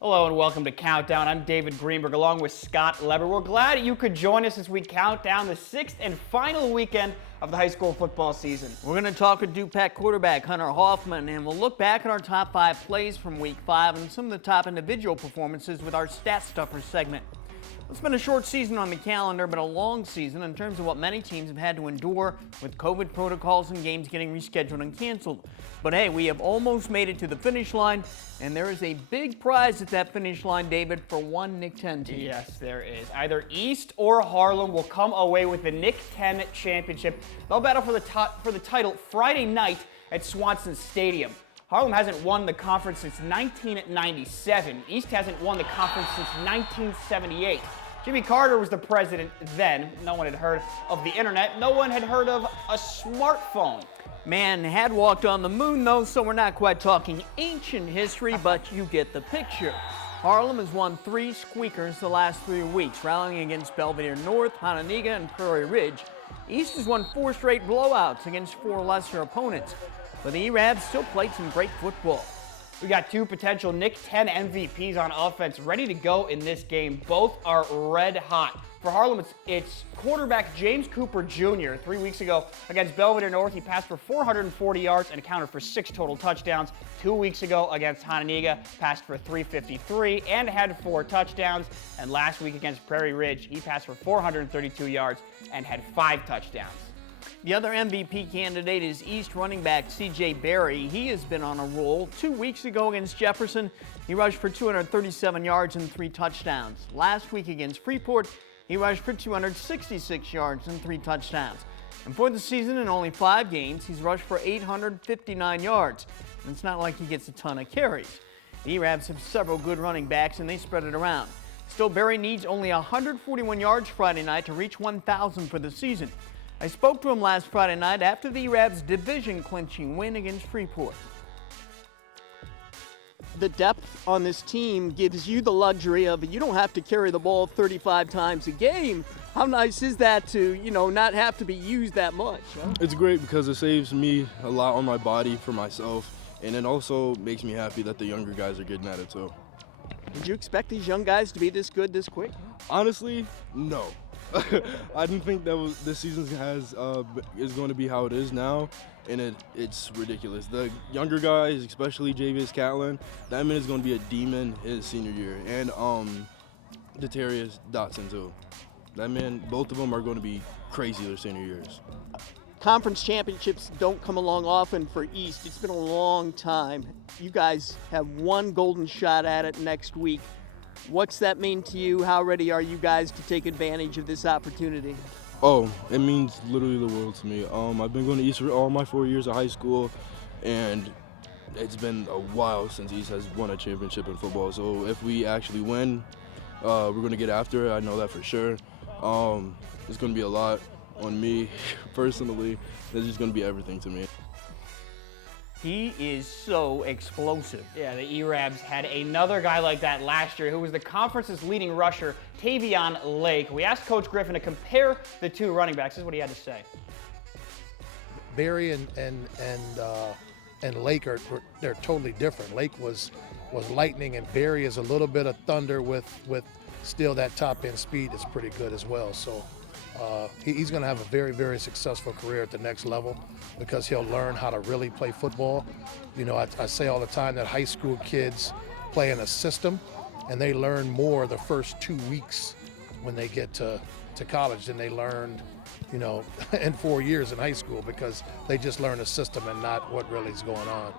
Hello and welcome to Countdown. I'm David Greenberg along with Scott Leber. We're glad you could join us as we count down the sixth and final weekend of the high school football season. We're going to talk with Dupac quarterback Hunter Hoffman, and we'll look back at our top 5 plays from Week 5 and some of the top individual performances with our Stat Stuffer segment. It's been a short season on the calendar, but a long season in terms of what many teams have had to endure with COVID protocols and games getting rescheduled and canceled. But hey, we have almost made it to the finish line, and there is a big prize at that finish line, David, for one Nick 10 team. Yes, there is. Either East or Harlem will come away with the Nick 10 championship. They'll battle for the title Friday night at Swanson Stadium. Harlem hasn't won the conference since 1997. East hasn't won the conference since 1978. Jimmy Carter was the president then. No one had heard of the internet. No one had heard of a smartphone. Man had walked on the moon, though, so we're not quite talking ancient history, but you get the picture. Harlem has won 3 squeakers the last 3 weeks, rallying against Belvedere North, Hononegah, and Prairie Ridge. East has won 4 straight blowouts against 4 lesser opponents. But the E-Rabs still played some great football. We got 2 potential Nick 10 MVPs on offense ready to go in this game. Both are red hot. For Harlem, it's quarterback James Cooper Jr. 3 weeks ago against Belvedere North, he passed for 440 yards and accounted for 6 total touchdowns. 2 weeks ago against Hononegah, passed for 353 and had 4 touchdowns. And last week against Prairie Ridge, he passed for 432 yards and had 5 touchdowns. The other MVP candidate is East running back C.J. Berry. He has been on a roll. 2 weeks ago against Jefferson, he rushed for 237 yards and 3 touchdowns. Last week against Freeport, he rushed for 266 yards and 3 touchdowns. And for the season, in only 5 games, he's rushed for 859 yards. And it's not like he gets a ton of carries. The E-Rabs have several good running backs, and they spread it around. Still, Berry needs only 141 yards Friday night to reach 1,000 for the season. I spoke to him last Friday night after the E-Rabs' division-clinching win against Freeport. The depth on this team gives you the luxury of you don't have to carry the ball 35 times a game. How nice is that to, not have to be used that much? Huh? It's great because it saves me a lot on my body for myself, and it also makes me happy that the younger guys are getting at it too. Did you expect these young guys to be this good this quick? Honestly, no. I didn't think that this season is going to be how it is now, and it's ridiculous. The younger guys, especially Javius Catlin, that man is going to be a demon his senior year, and Detarius Dotson too. That man, both of them are going to be crazy their senior years. Conference championships don't come along often for East. It's been a long time. You guys have one golden shot at it next week. What's that mean to you? How ready are you guys to take advantage of this opportunity? Oh, it means literally the world to me. I've been going to East for all my 4 years of high school, and it's been a while since East has won a championship in football. So if we actually win, we're going to get after it. I know that for sure. It's going to be a lot on me personally. It's just going to be everything to me. He is so explosive. Yeah, the E-Rabs had another guy like that last year who was the conference's leading rusher, Tavion Lake. We asked Coach Griffin to compare the 2 running backs. This is what he had to say. Berry and Lake they're totally different. Lake was lightning, and Berry is a little bit of thunder with still that top end speed is pretty good as well. So he's going to have a very, very successful career at the next level because he'll learn how to really play football. I say all the time that high school kids play in a system, and they learn more the first 2 weeks when they get to college than they learned, in 4 years in high school because they just learn a system and not what really is going on.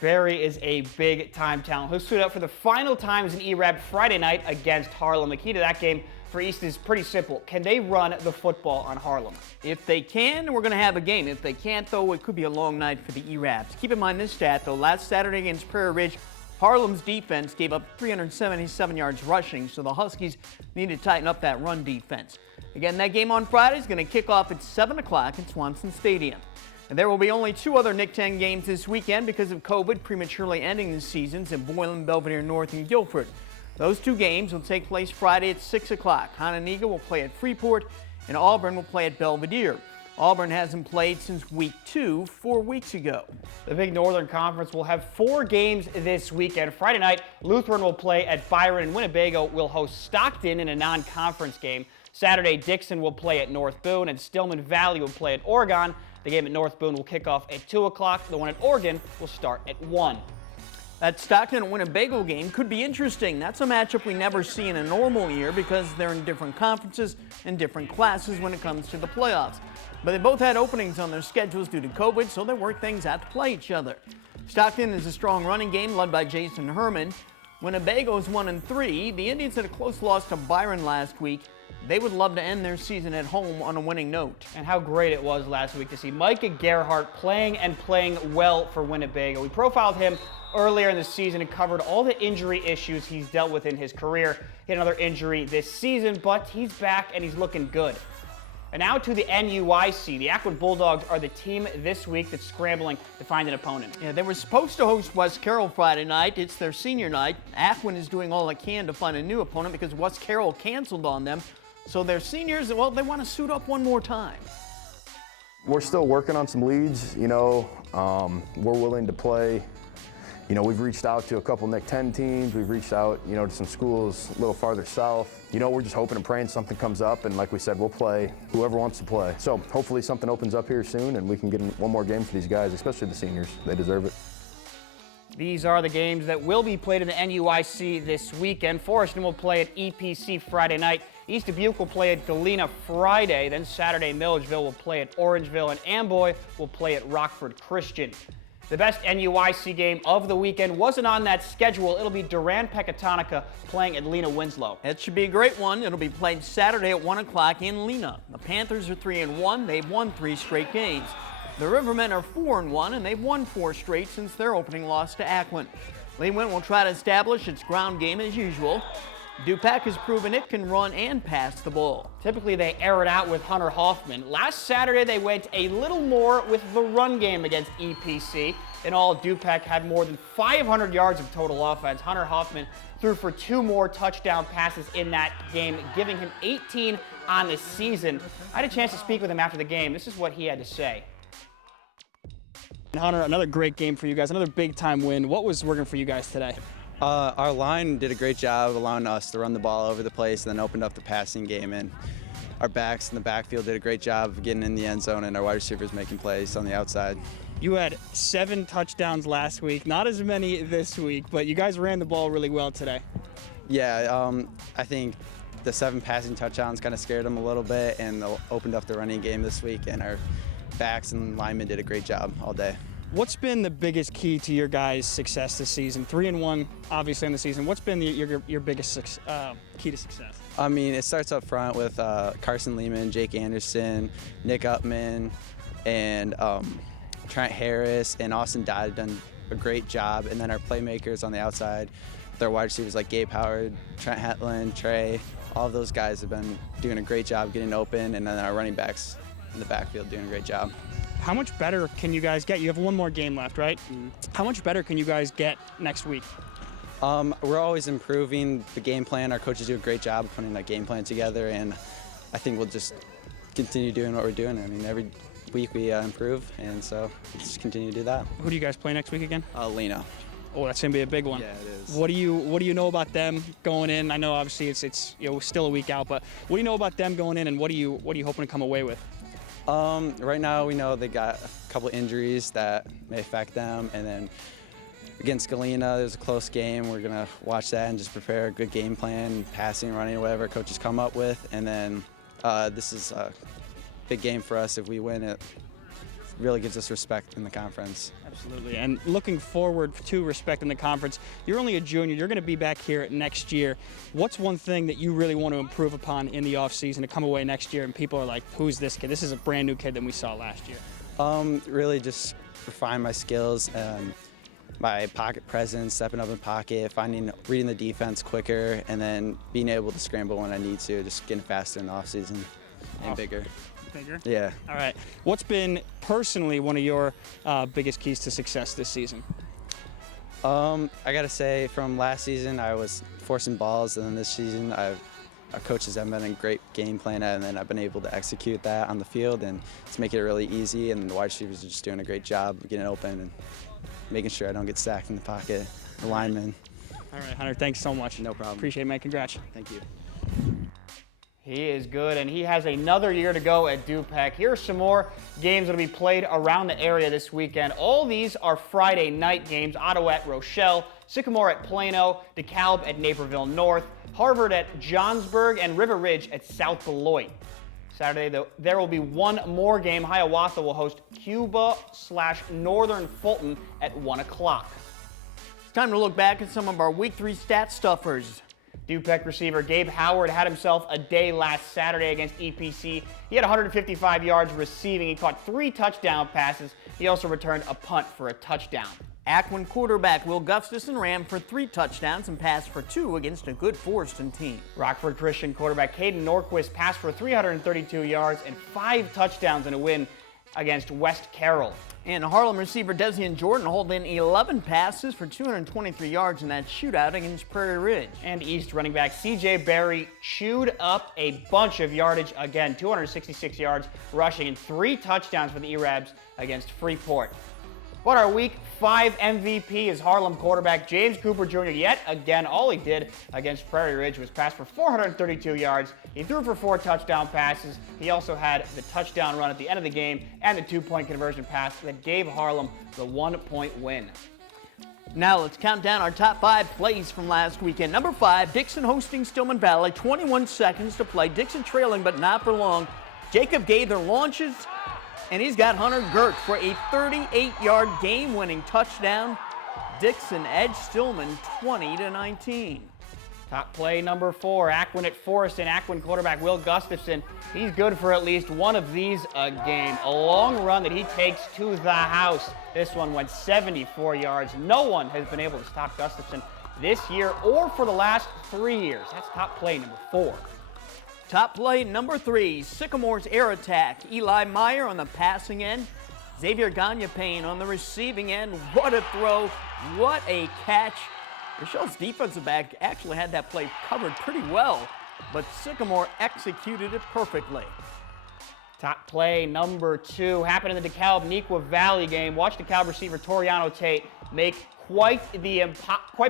Berry is a big-time talent who stood up for the final time as an E-Rab Friday night against Harlem. The key to that game for East is pretty simple. Can they run the football on Harlem? If they can, we're going to have a game. If they can't, though, it could be a long night for the E-Rabs. Keep in mind this stat, though. Last Saturday against Prairie Ridge, Harlem's defense gave up 377 yards rushing, so the Huskies need to tighten up that run defense. Again, that game on Friday is going to kick off at 7 o'clock at Swanson Stadium. And there will be only 2 other Nick 10 games this weekend because of COVID prematurely ending the seasons in Boylan, Belvedere North, and Guilford. Those 2 games will take place Friday at 6 o'clock. Hononegah will play at Freeport, and Auburn will play at Belvedere. Auburn hasn't played since week 2 4 weeks ago. The Big Northern Conference will have 4 games this weekend. Friday night, Lutheran will play at Byron, and Winnebago will host Stockton in a non-conference game. Saturday, Dixon will play at North Boone, and Stillman Valley will play at Oregon. The game at North Boone will kick off at 2 o'clock. The one at Oregon will start at 1. That Stockton and Winnebago game could be interesting. That's a matchup we never see in a normal year because they're in different conferences and different classes when it comes to the playoffs. But they both had openings on their schedules due to COVID, so they worked things out to play each other. Stockton is a strong running game led by Jason Herman. Winnebago's 1-3. The Indians had a close loss to Byron last week. They would love to end their season at home on a winning note. And how great it was last week to see Micah Gerhart playing well for Winnebago. We profiled him earlier in the season and covered all the injury issues he's dealt with in his career. He had another injury this season, but he's back and he's looking good. And now to the NUIC. The Akron Bulldogs are the team this week that's scrambling to find an opponent. Yeah, they were supposed to host West Carroll Friday night. It's their senior night. Akron is doing all it can to find a new opponent because West Carroll canceled on them. So their seniors, well, they want to suit up one more time. We're still working on some leads, we're willing to play. We've reached out to a couple Nick 10 teams. We've reached out, to some schools a little farther south. We're just hoping and praying something comes up, and like we said, we'll play whoever wants to play. So hopefully something opens up here soon and we can get in one more game for these guys, especially the seniors. They deserve it. These are the games that will be played in the NUIC this weekend. Forreston will play at EPC Friday night. East Dubuque will play at Galena Friday. Then Saturday, Milledgeville will play at Orangeville, and Amboy will play at Rockford Christian. The best NUIC game of the weekend wasn't on that schedule. It'll be Durand-Pecatonica playing at Lena Winslow. It should be a great one. It'll be played Saturday at 1 o'clock in Lena. The Panthers are 3-1. They've won 3 straight games. The Rivermen are 4-1, and they've won 4 straight since their opening loss to Akron. Lehman will try to establish its ground game as usual. DuPac has proven it can run and pass the ball. Typically, they air it out with Hunter Hoffman. Last Saturday, they went a little more with the run game against EPC. In all, DuPac had more than 500 yards of total offense. Hunter Hoffman threw for 2 more touchdown passes in that game, giving him 18 on the season. I had a chance to speak with him after the game. This is what he had to say. Hunter, another great game for you guys, another big-time win. What was working for you guys today? Our line did a great job allowing us to run the ball over the place and then opened up the passing game. And our backs in the backfield did a great job of getting in the end zone, and our wide receivers making plays on the outside. You had 7 touchdowns last week, not as many this week, but you guys ran the ball really well today. Yeah, I think the 7 passing touchdowns kind of scared them a little bit, and opened up the running game this week, and our backs and linemen did a great job all day. What's been the biggest key to your guys' success this season? 3-1, obviously, in the season. What's been your biggest key to success? I mean, it starts up front with Carson Lehman, Jake Anderson, Nick Upman, and Trent Harris, and Austin Dodd have done a great job. And then our playmakers on the outside, their wide receivers like Gabe Howard, Trent Hetland, Trey, all of those guys have been doing a great job getting open, and then our running backs in the backfield doing a great job. How much better can you guys get? You have 1 more game left, right? Mm-hmm. How much better can you guys get next week? We're always improving the game plan. Our coaches do a great job of putting that game plan together, and I think we'll just continue doing what we're doing. I mean, every week we improve, and so let's just continue to do that. Who do you guys play next week again? Lena. Oh, that's gonna be a big one. Yeah, it is. What do you know about them going in? I know obviously it's still a week out, but what do you know about them going in, and what are you hoping to come away with? Right now we know they got a couple injuries that may affect them, and then against Galena there's a close game. We're gonna watch that and just prepare a good game plan, passing, running, whatever coaches come up with, and then this is a big game for us. If we win, it really gives us respect in the conference. Absolutely, and looking forward to respect in the conference. You're only a junior. You're going to be back here next year. What's one thing that you really want to improve upon in the offseason to come away next year and people are like, who's this kid? This is a brand new kid than we saw last year. Really just refine my skills, my pocket presence, stepping up in pocket, reading the defense quicker, and then being able to scramble when I need to, just getting faster in the offseason and bigger. Bigger? Yeah. All right. What's been personally one of your biggest keys to success this season? I got to say, from last season, I was forcing balls, and then this season I've our coaches have been a great game plan, and then I've been able to execute that on the field, and it's making it really easy, and the wide receivers are just doing a great job of getting open and making sure I don't get sacked in the pocket, the linemen. All right, Hunter, thanks so much. No problem. Appreciate it, man. Congrats. Thank you. He is good, and he has another year to go at Dupec. Here are some more games that will be played around the area this weekend. All these are Friday night games. Ottawa at Rochelle, Sycamore at Plano, DeKalb at Naperville North, Harvard at Johnsburg, and River Ridge at South Beloit. Saturday, there will be one more game. Hiawatha will host Cuba/Northern Fulton at 1 o'clock. It's time to look back at some of our Week 3 stat stuffers. Dupec receiver Gabe Howard had himself a day last Saturday against EPC. He had 155 yards receiving. He caught 3 touchdown passes. He also returned a punt for a touchdown. Akron quarterback Will Gustafson ran for 3 touchdowns and passed for 2 against a good Forreston team. Rockford Christian quarterback Caden Norquist passed for 332 yards and 5 touchdowns in a win against West Carroll. And Harlem receiver Desian Jordan hauled in 11 passes for 223 yards in that shootout against Prairie Ridge. And East running back CJ Berry chewed up a bunch of yardage again, 266 yards rushing and 3 touchdowns for the E-Rabs against Freeport. But our Week 5 MVP is Harlem quarterback James Cooper Jr. Yet again, all he did against Prairie Ridge was pass for 432 yards. He threw for 4 touchdown passes. He also had the touchdown run at the end of the game and the 2-point conversion pass that gave Harlem the 1-point win. Now let's count down our top 5 plays from last weekend. Number 5, Dixon hosting Stillman Valley. 21 seconds to play. Dixon trailing, but not for long. Jacob Gaither launches, and he's got Hunter Gert for a 38-yard game-winning touchdown. Dixon edged Stillman 20-19. Top play number 4, Akron at Forreston. Akron quarterback Will Gustafson. He's good for at least one of these a game. A long run that he takes to the house. This one went 74 yards. No one has been able to stop Gustafson this year or for the last 3 years. That's top play number 4. Top play number 3, Sycamore's air attack. Eli Meyer on the passing end. Xavier Gagne-Payne on the receiving end. What a throw. What a catch. Rochelle's defensive back actually had that play covered pretty well, but Sycamore executed it perfectly. Top play number 2 happened in the DeKalb Neuqua Valley game. Watch DeKalb receiver Toriano Tate make quite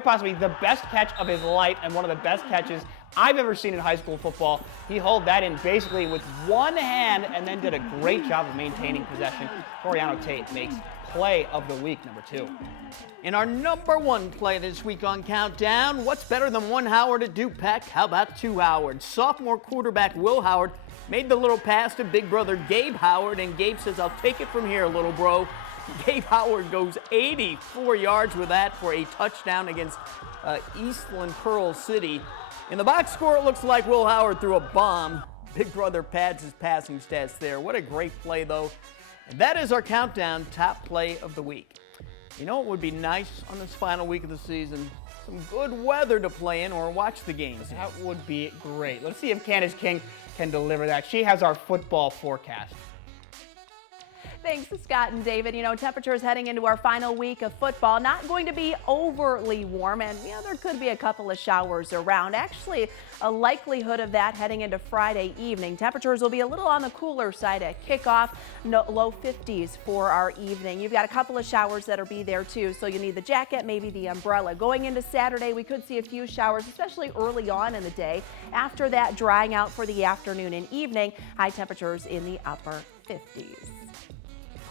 possibly the best catch of his life and one of the best catches I've ever seen in high school football. He hauled that in basically with one hand and then did a great job of maintaining possession. Toriano Tate makes play of the week number 2. In our number 1 play this week on Countdown, what's better than 1 Howard at Dupec? How about 2 Howards? Sophomore quarterback Will Howard made the little pass to big brother Gabe Howard, and Gabe says, "I'll take it from here, little bro." Gabe Howard goes 84 yards with that for a touchdown against Eastland Pearl City. In the box score, it looks like Will Howard threw a bomb. Big brother pads his passing stats there. What a great play, though. And that is our Countdown top play of the week. You know what would be nice on this final week of the season? Some good weather to play in or watch the games. That would be great. Let's see if Candace King can deliver that. She has our football forecast. Thanks to Scott and David. You know, temperatures heading into our final week of football, not going to be overly warm, and there could be a couple of showers around. Actually, a likelihood of that heading into Friday evening. Temperatures will be a little on the cooler side at kickoff, low 50s for our evening. You've got a couple of showers that'll be there too, so you need the jacket, maybe the umbrella. Going into Saturday, we could see a few showers, especially early on in the day. After that, drying out for the afternoon and evening, high temperatures in the upper 50s.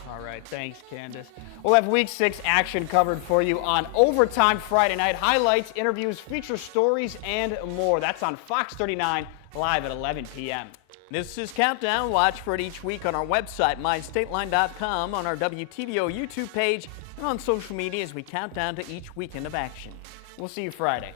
All right, thanks, Candace. We'll have Week 6 action covered for you on Overtime Friday night. Highlights, interviews, feature stories, and more. That's on Fox 39, live at 11 p.m. This is Countdown. Watch for it each week on our website, mystateline.com, on our WTVO YouTube page, and on social media as we count down to each weekend of action. We'll see you Friday.